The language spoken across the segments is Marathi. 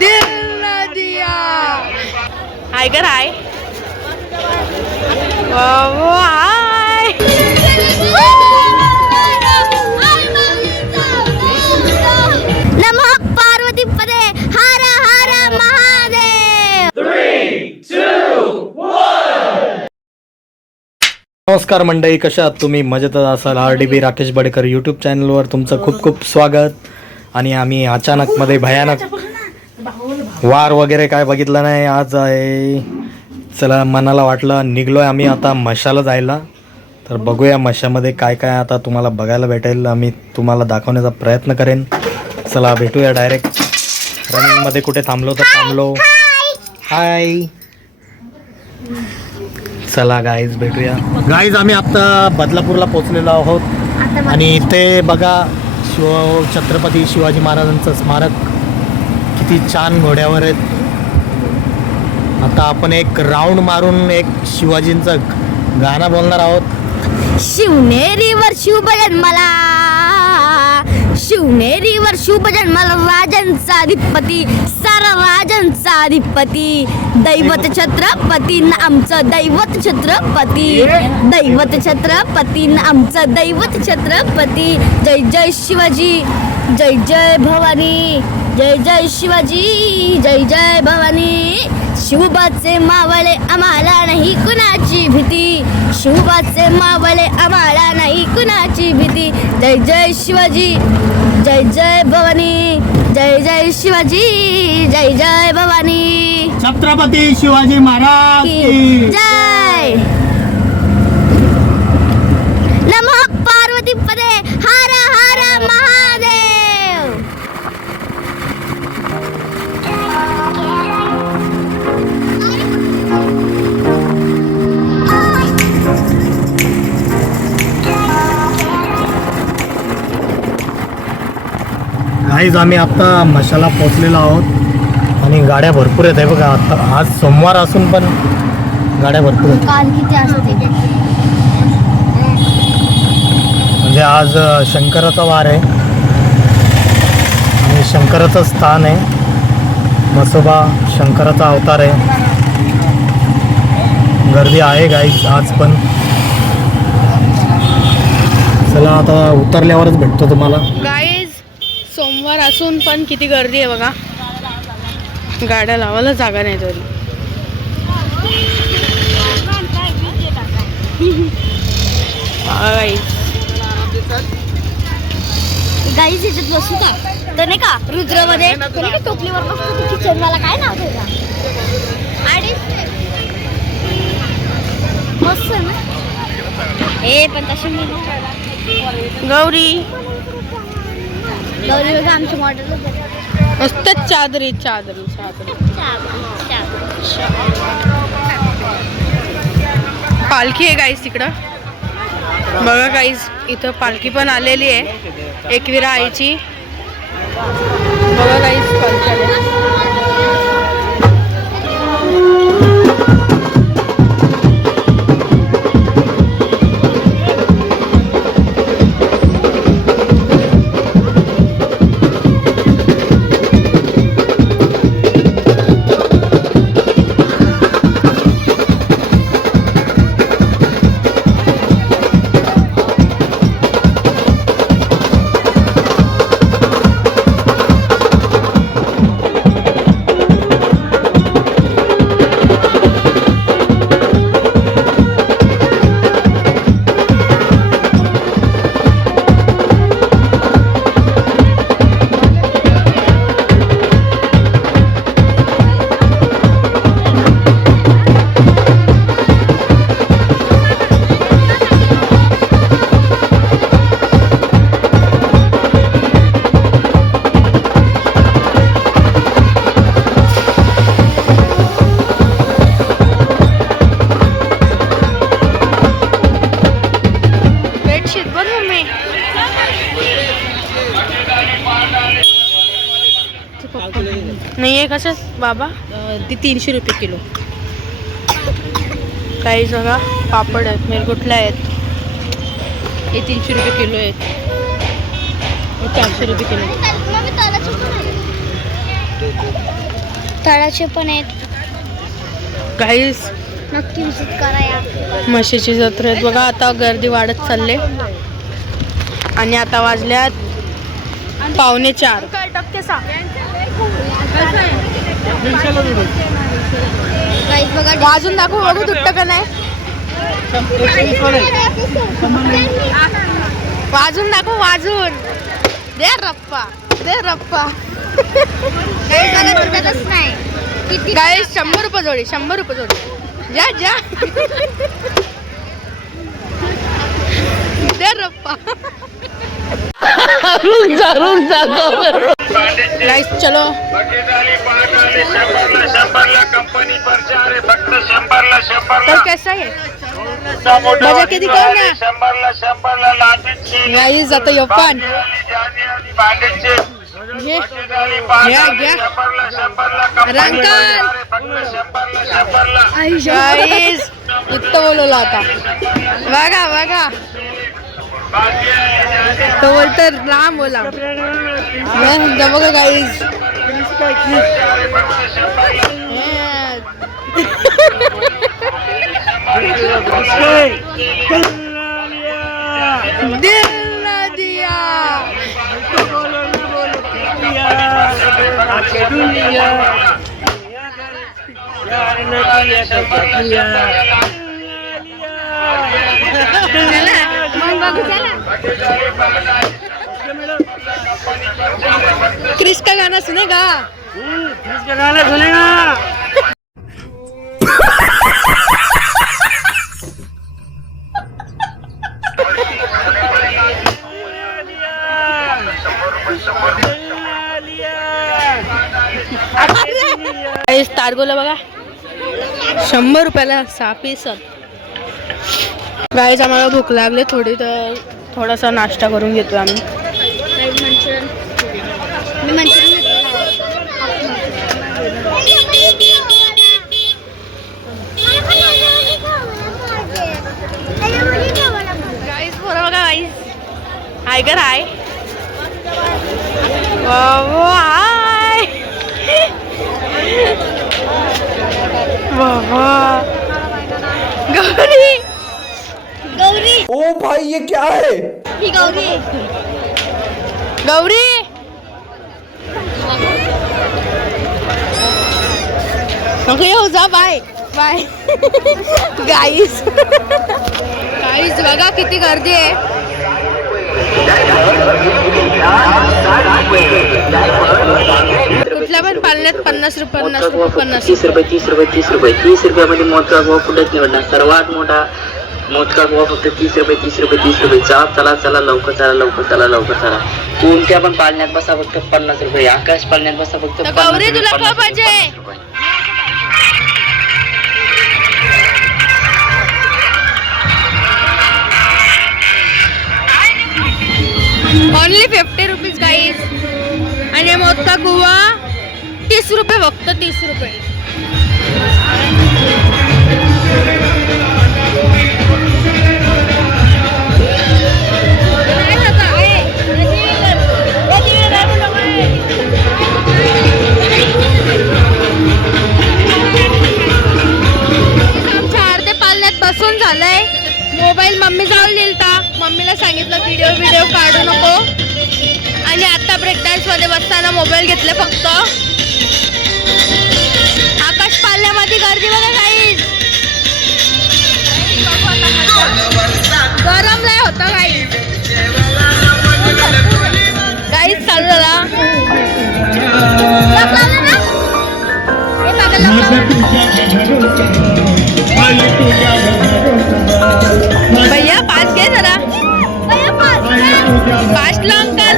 दिल ना दिया हाय कर हाय हाय नमः पार्वती पदे हर हर महादेव 3, 2, 1. नमस्कार मंडळी, कशा आहात तुम्ही? मजेतच असाल. RDB राकेश बडेकर यूट्यूब चॅनलवर तुमचं खूप खूप स्वागत. आणि आम्ही अचानकमध्ये भयानक वार वगैरे काय बघितलं नाही. आज आहे, चला मनाला वाटलं निघलो आहे आम्ही आता मशाला जायला. तर बघूया मशामध्ये काय काय आता तुम्हाला बघायला भेटेल. आम्ही तुम्हाला दाखवण्याचा प्रयत्न करेन. चला भेटूया डायरेक्ट. रनिंगमध्ये कुठे थांबलो तर थांबलो. हाय, चला गाईज भेटूया. गाईज आम्ही आता बदलापूरला पोचलेलो आहोत. आणि इथे बघा छत्रपती शिवाजी महाराजांचं स्मारक किती छान घोड्यावर आहेत. आता आपण एक राऊंड मारून एक शिवाजींचं गाणं बोलणार आहोत. शिवनेरीवर शुभजन्मला शिवनेरीवर शुभजन्मला राजांचा अधिपती सारा राजांचा अधिपती दैवत छत्रपती न आमचं दैवत छत्रपती दैवत छत्रपती न आमचं दैवत छत्रपती. जय जय शिवाजी जय जय भवानी जय जय शिवाजी जय जय भवानी. शिवबाचे मावळे आम्हाला नाही कुणाची भीती शिवबाचे मावळे आम्हाला नाही कुणाची भीती. जय जय शिवाजी जय जय भवानी जय जय शिवाजी जय जय भवानी. छत्रपती शिवाजी महाराज की जय. नमः पार्वती पदे हर हर महादेव. गाईज आम्ही आता मशाला पोचलेलो आहोत. आणि गाड्या भरपूर आहेत. आहे बघा, आता आज सोमवार असून पण गाड्या भरपूर आहेत. काल किती असते म्हणजे आज शंकराचा वार आहे आणि शंकराचं स्थान आहे. मसोबा शंकराचा अवतार आहे. गर्दी आहे गाईज आज पण. चला आता उतरल्यावरच भेटतो तुम्हाला. गाईज सोमवार असून पण किती गर्दी आहे बघा. गाड्या लावायला जागा नाही तरी. गाईज याच्यात बसू का तर नाही का रुद्रमध्ये टोपलीवर बसतो किचन. मला काय नाव त्याचा आणि मस्त ना हे पण तशी मी गौरी गौरी बघा आमच्या मॉडेल नुसतं चादरी चादरी चादरी. पालखी आहे गाईज तिकडं बघा. गाईज इथं पालखी पण आलेली आहे एकविरा आईची. बघा गाईज पालखी आली. नाही आहे कसं बाबा. ती 300 रुपये किलो. काही बघा पापड आहेत मिरगुटल्या आहेत. हे 300 रुपये किलो आहेत. 400 रुपये किलो. तळाचे पण आहेत. गाईस नक्की विजिट करा या. म्हशीची जत्रा आहेत बघा. आता गर्दी वाढत चालले आणि आता वाजल्यात 3:45. गाईस बघा वाजून दाखव बघू तुटतं का नाही. वाजून दाखव वाजून. दे रप्पा दे रप्पा. गाईस बघा तुटतच नाही. किती गाईस 100 रुपये जोडी 100 रुपये जोडी. जा जा दे रप्पा. रुक जा गाईस चलो. तर कैसा आहे बजा किती करू ना गाईस. आता यो पण घे घ्या घ्या रंकाल. गाईस इतकं बोलवलं आता. बघा बघा तो बोलतो राम बोला. बघा गाईस दिल ना दिया. क्रिश का गाना सुनेगा. तारगोला बघा 100 रुपयाला 6 पीस. गाईस आम्हाला भूक लागली थोडी तर थोडासा नाश्ता करून घेतो आम्ही. गाईस बरं बघा गाईस. हाय कर हाय हाय बाबा. गौरी गौरी. ओ भाई ये क्या है? ही गौरी. गौरी येऊ जा. Bye bye. गाईस गाईस बघा किती गर्दी आहे. कुठल्या पण पालण्यात 50 रुपये 50 रुपये 50 30 रुपये 30 रुपये 30 रुपये 30 रुपयामध्ये मोजका गोवा कुठेच निवडणार. सर्वात मोठा मोजका गोवा फक्त 30 रुपये 30 रुपये 30 रुपये. चला चला लवकर चला लवकर चला लवकर चला. कोणत्या पण पालण्यात बसा फक्त 50 रुपये. आकाश पालण्यात बसा फक्त 50 गौरी रुपये, तुला 50 काय रुपये, पाहिजे. 50 रुपये. ओनली 50 रुपीज गाईस. आणि मोदका गोवा 30 रुपये फक्त 30 रुपये. आमच्या अर्धे पालण्यात बसून झालंय. मोबाईल मम्मी जाऊन दिलता. मम्मीला सांगितलं व्हिडिओ काढू नको. आणि आता ब्रेक डान्स मध्ये बसताना मोबाईल घेतले फक्त. आकाश पालण्यामध्ये गर्दी बघा गाईस. गरम लय होतं गाईस. गाईस चालू झाला. भैया 5 घे जरा. 5 लो अंकल.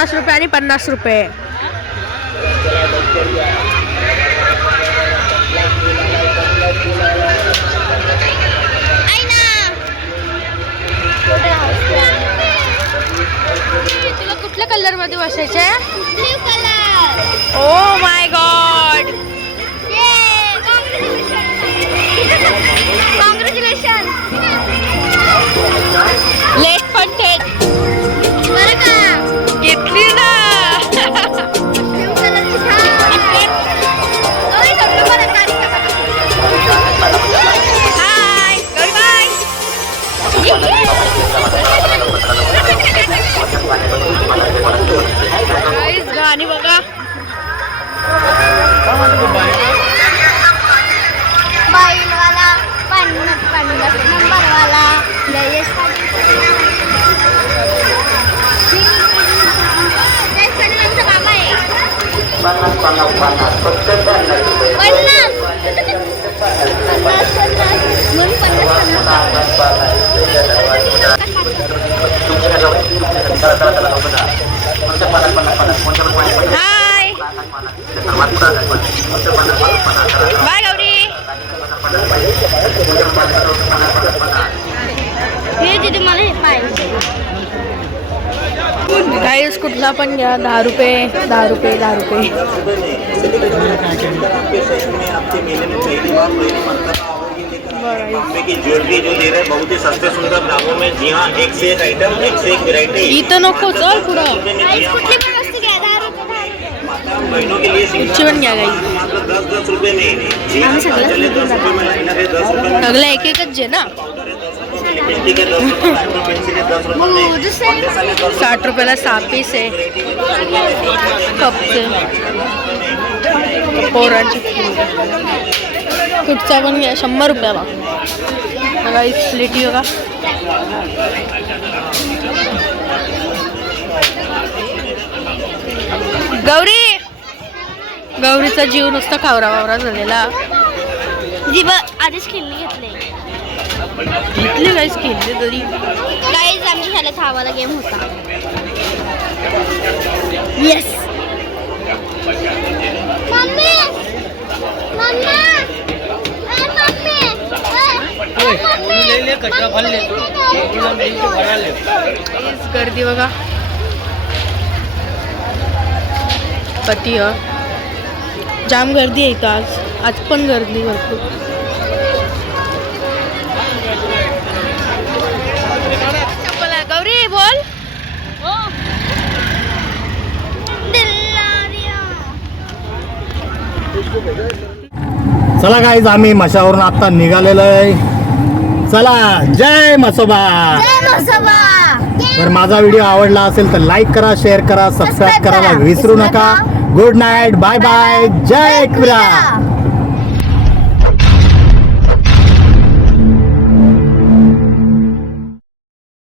50 रुपये आणि 50 रुपये. तुला कुठल्या कलर मध्ये बसायचे? Blue colour. Oh my God. Congratulation. Late पण थेट बरं का? घेतली ना. ब्ल्यू कलरची छान. ओय, सगळं बरं का? हाय गौरी बाय. गाईज गाणी बघा. बैलवाला 50 नंबरवाला जयेश बाबा आहे. 50. Hi bye Gauri. हे तिथे मला हे पाहिजे. गाईज कुठला पण घ्या. 10 रुपये 10 रुपये 10 रुपये. की ज्वेलरी जो दे रहे हैं बहुत ही सस्ते सुंदर दामों में. जी हाँ, एक से एक आइटम, एक से एक वेरायटी. इथं नको चल पुढं. कुठली पण वस्तू घ्या 10 रुपये. महीनों के लिए कुठची पण घ्या गाई. मात्र 10-10 रुपये नहीं. जी हाँ, चले 10 रुपये में लाइनर है 10 रुपये में. सगळं एक एकच जे ना. लिपस्टिक है 10 रुपये, आईब्रो पेंसिल है 10 रुपये में. 60 रुपयाला 6 पीस आहे. कपचे पोरांची कुठचा पण घ्या 100 रुपयाला. बघा ही स्लिटी बघा. गौरी गौरीचा जीव नुसता खावरा वावरा झालेला. जी आधीच खेळणी घेतले. इथली काहीच खेळली तरी. गाईज आमच्या शाळेत हावाला गेम होता. येस. मम्मी मम्मा गर्दी बघा. पती जाम गर्दी आहे इथं आज पण गर्दी भरपूर. गौरी बोल. चला गाईज आम्ही मशावरून आता निघालेलो आहे. चला जय म्हसोबा. जय म्हसोबा. तर माझा व्हिडिओ आवडला असेल तर लाईक करा, शेअर करा, सबस्क्राईब करायला विसरू नका. गुड नाईट, बाय बाय, जय क्रीडा.